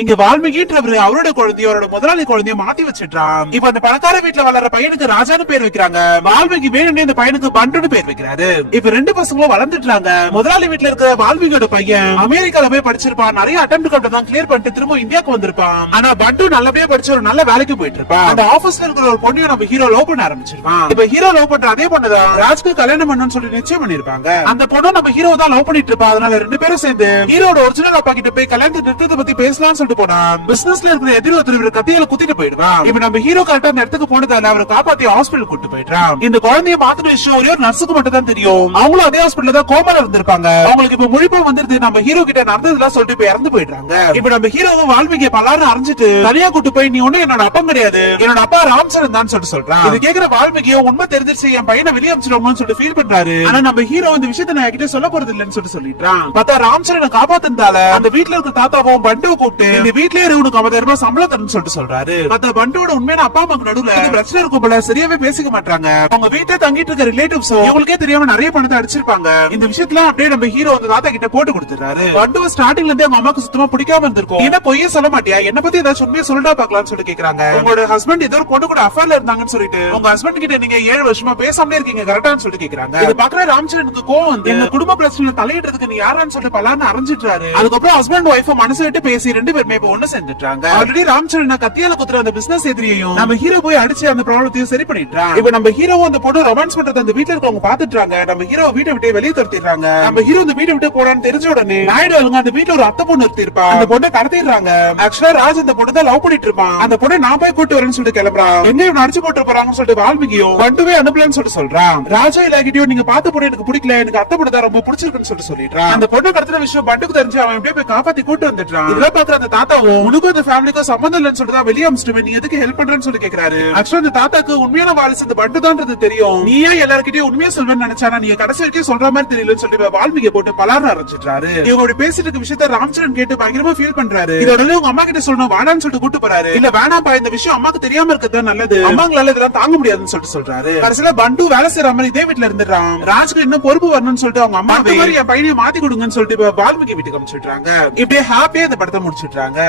இங்க வால்மீகின்றவர் அவரோட குழந்தைய அவரோட முதலாளி குழந்தைய மாத்தி வச்சிட்டான். இப்ப அந்த பணக்கார வீட்டுல வளர்ற பையனுக்கு ராஜான்னு பேர் வைக்கிறாங்க. வால்மீகி வேணும்னே இந்த பையனுக்கு பண்டுன்னு பேர் வைக்கிறாரு. இப்ப ரெண்டு பசங்களும் வளர்ந்துட்டாங்க. முதலாளி வீட்டுல இருக்கிற வால்மீகியோட பையன் அமெரிக்கால போய் படிச்சிருப்பான். நிறைய அட்டெம்ப்ட் தான் கிளியர் பண்ணிட்டு திரும்ப இந்தியாவுக்கு வந்திருப்பான். ஆனா பண்டு நல்லபடியா படிச்சு ஒரு நல்ல வேலைக்கு போயிட்டு இருப்பான். அந்த ஆபீஸ்ல இருக்கிற ஒரு பொண்ணையும் நம்ம ஹீரோ லவ் பண்ண ஆரம்பிச்சிருப்பான். இப்ப ஹீரோ லவ் பண்ற அதே பொண்ணுதான் ராஜ்க்கு கல்யாணம் பண்ணணும்னு சொல்லி நிச்சயம் பண்ணிருப்பாங்க. அந்த பொண்ணு நம்ம ஹீரோ தான் லவ் பண்ணிட்டு இருப்பா. அதனால ரெண்டு பேரும் சேர்ந்து ஹீரோட ஒரிஜினல் அப்பா கிட்ட போய் கல்யாணத்தை நிறுத்தத்தை பத்தி பேசலாம்னு சொல்லிட்டு போனா பிசினஸ்ல இருக்கிற எதிர்த்து கத்தியால குத்திட்டு போயிடுவான். இப்ப நம்ம ஹீரோ கரெக்டா அந்த இடத்துக்கு போனதால அவரை காப்பாத்தி ஹாஸ்பிடல் கூட்டு போயிட்டான். இந்த குழந்தைய மாத்திர விஷயம் ஒரே ஒரு நர்ஸுக்கு மட்டும் தான் தெரியும். அவங்களும் அதே ஹாஸ்பிடல்ல தான் கோமால இருந்திருப்பாங்க. அவங்களுக்கு இப்ப முழிப்பா வந்துருது. நம்ம ஹீரோ கிட்ட நடந்ததெல்லாம் சொல்லிட்டு போய் இறந்து போயிடுறாங்க. இப்ப நம்ம ஹீரோவும் வால்மீகிய பலாரும் அரைஞ்சிட்டு தனியா கூட்டு போய் நீ ஒண்ணு என்னோட அப்பா கிடையாது, என்னோட அப்பா ராம்சரன் தான் சொல்லிட்டு சொல்றான். இது கேக்குற வால்மீகியோ உண்மை தெரிஞ்சிருச்சு, என் பையனை வெளியே அனுப்பிச்சிடுவோம்னு சொல்லிட்டு ஃபீல் பண்றாரு. ஆனா நம்ம ஹீரோ இந்த விஷயத்தை நான் கிட்ட சொல்ல போறது இல்லன்னு சொல்லிட்டான். பார்த்தா ராம்சரனை காப்பாத்தினால அந்த வீட்டுல இருக்க தாத்தாவும் பண்டுவை கூப்பிட்டு இந்த வீட்லயே உனக்கு 50,000 ரூபாய் சம்பளம் தரணும்னு சொல்றாரு. பார்த்தா பண்டோட உண்மையான அப்பா அம்மாக்கு நடுவுல பிரச்சனை இருக்கும் போல சரியாவே பேசிக்க மாட்டாங்க. அவங்க வீட்டுல தங்கிட்டு இருக்க ரிலேட்டிவ்ஸ் இவங்களுக்கே தெரியாம நிறைய பணத்தை அடிச்சிருப்பாங்க. இந்த விஷயத்துல அப்படியே நம்ம ஹீரோ அந்த தாத்தா கிட்ட போட்டு கொடுத்துறாரு. பண்டுவை ஸ்டார்டிங்ல இருந்தே அவங்க அம்மாக்கு சுத்தமா பிடிக்காம இருந்திருக்கும். என்ன பொய்யே சொல்ல மாட்டியா, என்ன பத்தி ஏதாச்சும் உண்மையை சொல்லிட்டா பாக்கலாம்னு சொல்லி கேக்குறாங்க. உங்களோட ஹஸ்பண்ட் ஏதோ ஒரு பொண்ணு கூட அஃபேர்ல இருந்தாங்கன்னு சொல்லிட்டு உங்க ஹஸ்பண்ட் கிட்ட நீங்க 7 வருஷமா பேசாமலே இருக்கீங்க கரெக்டான்னு சொல்லி கேக்குறாங்க. இது பாக்குற ராம்சரனுக்கு கோவம் வந்து எங்க குடும்ப பிரச்சனை தலையிடுறதுக்கு நீ யாரான்னு சொல்லிட்டு பலான்னு அரைஞ்சிட்டாரு. அதுக்கப்புறம் ஹஸ்பண்ட் ஒய்ஃப் மனசு விட்டு பேசி ரெண்டு பேருமே இப்ப ஒண்ணு சேர்ந்துட்டாங்க. ஆல்ரெடி ராம்சரன் கத்தியால குத்துற அந்த பிசினஸ் எதிரியையும் நம்ம ஹீரோ போய் அடிச்சு அந்த ப்ராப்ளத்தையும் சரி பண்ணிட்டான். இப்ப நம்ம ஹீரோவும் அந்த பொண்ணு ரொமான்ஸ் பண்றது அந்த வீட்டுல இருக்கவங்க பாத்துட்டாங்க. நம்ம ஹீரோ வீட்டை விட்டு வெளியே துரத்திடுறாங்க. நம்ம ஹீரோ இந்த வீட்டை விட்டு போறான்னு தெரிஞ்ச உடனே நாயுடு அந்த வீட்டுல ஒரு அத்தை பொண்ணு இருப்பா. அந்த பொண்ணை கடத்திடுறாங்க. ஆக்சுவலா ராஜ் அந்த பொண்ணு தான் லவ் பண்ணிட்டு இருப்பான். அந்த பொண்ணை நான் போய் கூட்டு வரேன்னு சொல்லிட்டு கிளம்புறான். எங்க இவன் அடிச்சு போட்டு போறாங்கன்னு சொல்லிட்டு வால்மீகியும் பண்டுவே அனுப்பலன்னு சொல்லிட்டு சொல்றான். ராஜா இல்லாகிட்டியும் நீங்க பார்த்த பொண்ணு எனக்கு பிடிக்கல, எனக்கு அத்தை பொண்ணு தான் ரொம்ப பிடிச்சிருக்குன்னு சொல்லிட்டு சொல்லிடுறான். அந்த பொண்ணை கடத்தின விஷயம் பண்டுக்கு தெரிஞ்சு அவன் எப்படியே போய் காப்பாத்தி கூட்டு வந்துட்டான். இதெல்லாம் பாக்குற அந்த தாத்தாவும் உனக்கும் அந்த ஃபேமிலிக்கும் சம்பந்தம் இல்லன்னு சொல்லிட்டு வெளியே அமிச்சிட்டு நீ எதுக்கு ஹெல்ப் பண்றேன்னு சொல்லி கேக்குறாரு. ஆக்சுவலா இந்த தாத்தாக்கு உண்மையான வாரிசு இந்த பண்டு தான்றது தெரியும். நீயே எல்லார்கிட்டயும் உண்மையா சொல்வேன்னு நினைச்சானா நீங்க கடைசி வரைக்கும் சொல்ற மாதிரி தெரியலன்னு சொல்லி வால்மீகியை போட்டு பலார ஆரம்பிச்சிட்டாரு. இவங்க பேசிட்டு இருக்க விஷயத்த ராம்சரன் கேட்டு பயங்கரமா ஃபீல் பண்றாரு. இதோட உங்க அம்மா கிட்ட சொல்லணும் வாடான்னு சொல்லிட்டு கூட்டு போறாரு. இல்ல வேணாப்பா, இந்த விஷயம் அம்மாக்கு தெரியாம இருக்கிறது நல்லது, அம்மாங்களால இதெல்லாம் தாங்க முடியாதுன்னு சொல்லிட்டு சொல்றாரு. கடைசியில பண்டு வேலை செய்யற மாதிரி இதே வீட்டுல இருந்துடுறான். ராஜ்க்கு இன்னும் பொறுப்பு வரணும்னு சொல்லிட்டு அவங்க அம்மா என் பையனையும் மாத்தி கொடுங்கன்னு சொல்லிட்டு வால்மீகி வீட்டுக்கு அனுப்பிச்சுட்டாங்க. இப்படியே ஹாப்பியா இந்த படத்தை முடிச்சுட்டாங்க.